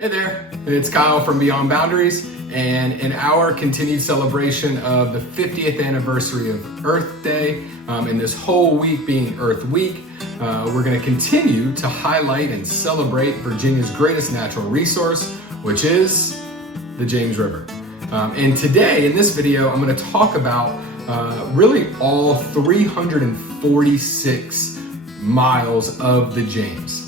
Hey there, it's Kyle from Beyond Boundaries, and in our continued celebration of the 50th anniversary of Earth Day, and this whole week being Earth Week, we're going to continue to highlight and celebrate Virginia's greatest natural resource, which is the James River. And today, in this video, I'm going to talk about really all 346 miles of the James.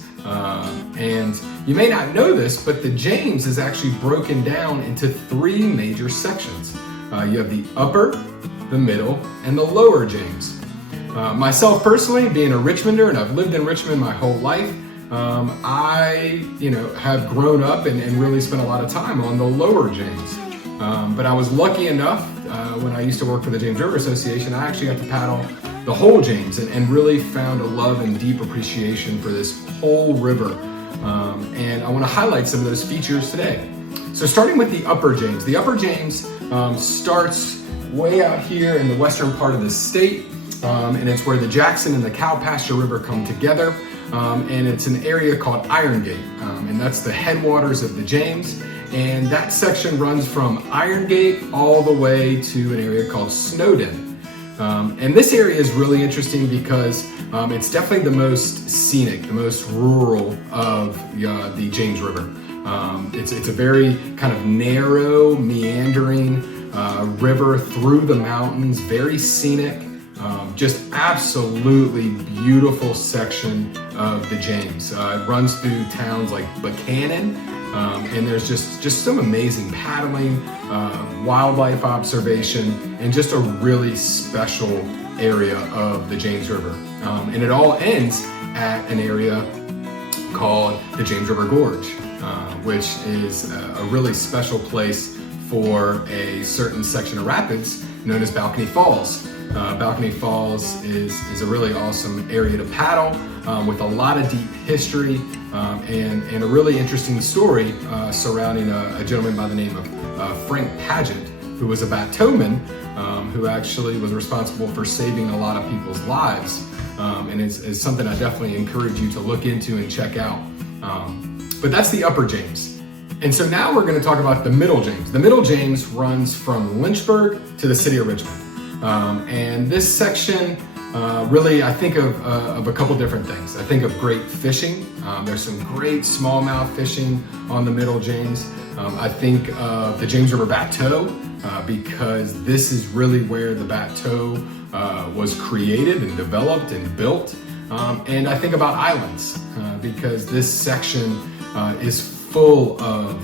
And you may not know this, but the James is actually broken down into three major sections. You have the upper, the middle, and the lower James. Myself personally, being a Richmonder, and I've lived in Richmond my whole life, I have grown up and really spent a lot of time on the lower James. But I was lucky enough, when I used to work for the James River Association, I actually got to paddle the whole James and really found a love and deep appreciation for this whole river. And I want to highlight some of those features today. So starting with the upper James. The upper James starts way out here in the western part of the state, and it's where the Jackson and the Cowpasture River come together. And it's an area called Iron Gate, and that's the headwaters of the James. And that section runs from Iron Gate all the way to an area called Snowden. And this area is really interesting because it's definitely the most scenic, the most rural of the James River. It's a very kind of narrow, meandering river through the mountains, very scenic, just absolutely beautiful section of the James. It runs through towns like Buchanan, and there's just some amazing paddling, wildlife observation, and just a really special area of the James River. And it all ends at an area called the James River Gorge, which is a really special place for a certain section of rapids known as Balcony Falls. Balcony Falls is a really awesome area to paddle with a lot of deep history and a really interesting story surrounding a gentleman by the name of Frank Paget, who was a bateauman who actually was responsible for saving a lot of people's lives. And it's something I definitely encourage you to look into and check out. But that's the upper James. And so now we're going to talk about the middle James. The middle James runs from Lynchburg to the city of Richmond. And this section, really, I think of a couple different things. I think of great fishing. There's some great smallmouth fishing on the middle James. I think of the James River Bateau, because this is really where the Bateau was created and developed and built. And I think about islands, because this section is full of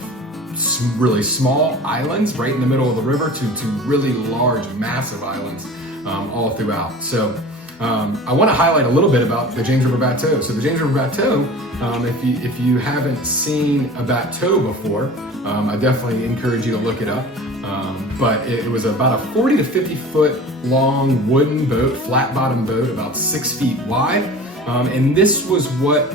really small islands right in the middle of the river to really large, massive islands all throughout. So I want to highlight a little bit about the James River Bateau. So the James River Bateau, if you haven't seen a bateau before, I definitely encourage you to look it up. But it was about a 40 to 50 foot long wooden boat, flat bottom boat, about 6 feet wide. And this was what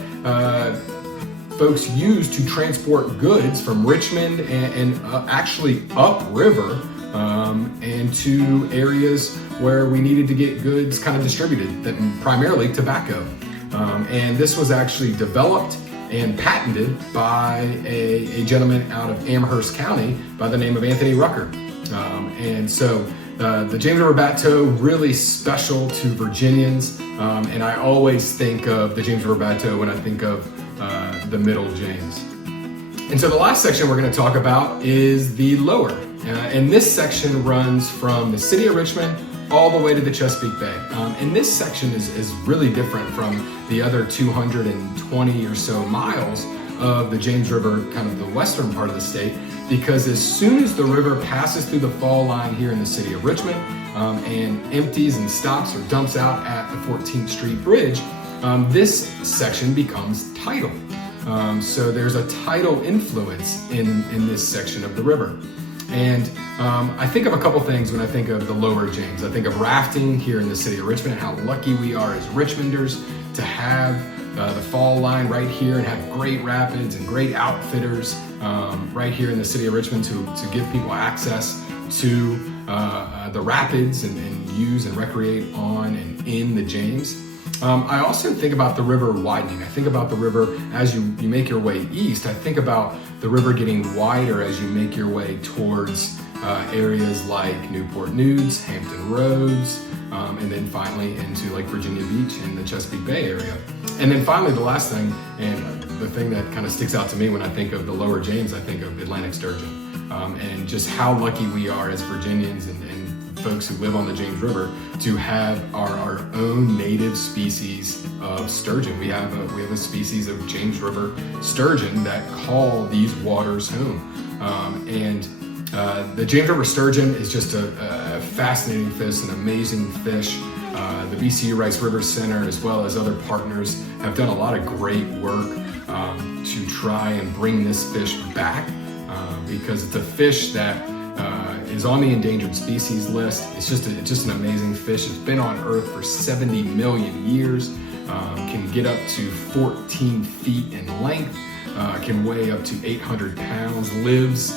folks used to transport goods from Richmond and actually upriver and to areas where we needed to get goods kind of distributed, primarily tobacco. And this was actually developed and patented by a gentleman out of Amherst County by the name of Anthony Rucker. And so the James River Bateau, really special to Virginians, and I always think of the James River Bateau when I think of the middle James. And so the last section we're going to talk about is the lower. And this section runs from the city of Richmond all the way to the Chesapeake Bay. And this section is really different from the other 220 or so miles of the James River, kind of the western part of the state, because as soon as the river passes through the fall line here in the city of Richmond and empties and stops or dumps out at the 14th Street Bridge, this section becomes tidal. So there's a tidal influence in this section of the river. And I think of a couple things when I think of the lower James. I think of rafting here in the city of Richmond, and how lucky we are as Richmonders to have the fall line right here and have great rapids and great outfitters right here in the city of Richmond to give people access to the rapids and use and recreate on and in the James. I also think about the river widening. I think about the river as you make your way east. I think about the river getting wider as you make your way towards areas like Newport News, Hampton Roads, and then finally into like Virginia Beach and the Chesapeake Bay area. And then finally, the last thing, and the thing that kind of sticks out to me when I think of the lower James, I think of Atlantic sturgeon, and just how lucky we are as Virginians and folks who live on the James River to have our own native species of sturgeon. We have a species of James River sturgeon that call these waters home, and the James River sturgeon is just a fascinating fish, an amazing fish. The BCU Rice River Center, as well as other partners, have done a lot of great work to try and bring this fish back, because it's a fish that is on the endangered species list. It's just an amazing fish. It's been on Earth for 70 million years, can get up to 14 feet in length, can weigh up to 800 pounds, lives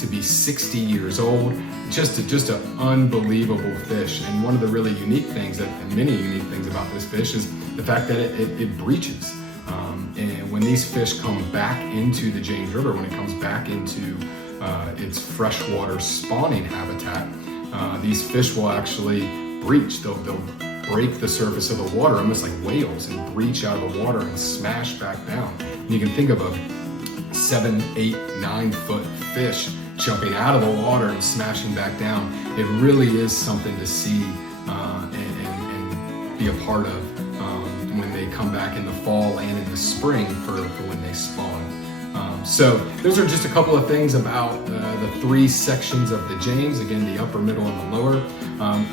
to be 60 years old. Just an unbelievable fish. And one of the really unique things, many unique things about this fish, is the fact that it breaches. And when these fish come back into the James River, when it comes back into its freshwater spawning habitat, these fish will actually breach. They'll break the surface of the water, almost like whales, and breach out of the water and smash back down. And you can think of a 7, 8, 9 foot fish jumping out of the water and smashing back down. It really is something to see and be a part of when they come back in the fall and in the spring for when they spawn. So those are just a couple of things about the 3 sections of the James, again, the upper, middle, and the lower.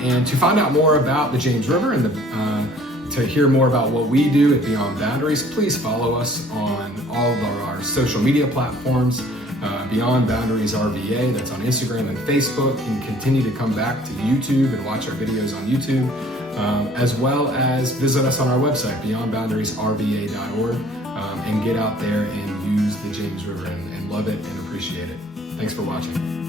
And to find out more about the James River and to hear more about what we do at Beyond Boundaries, please follow us on all of our social media platforms. Beyond Boundaries RVA, that's on Instagram and Facebook, and continue to come back to YouTube and watch our videos on YouTube, as well as visit us on our website, beyondboundariesrva.org, and get out there and use the James River and love it and appreciate it. Thanks for watching.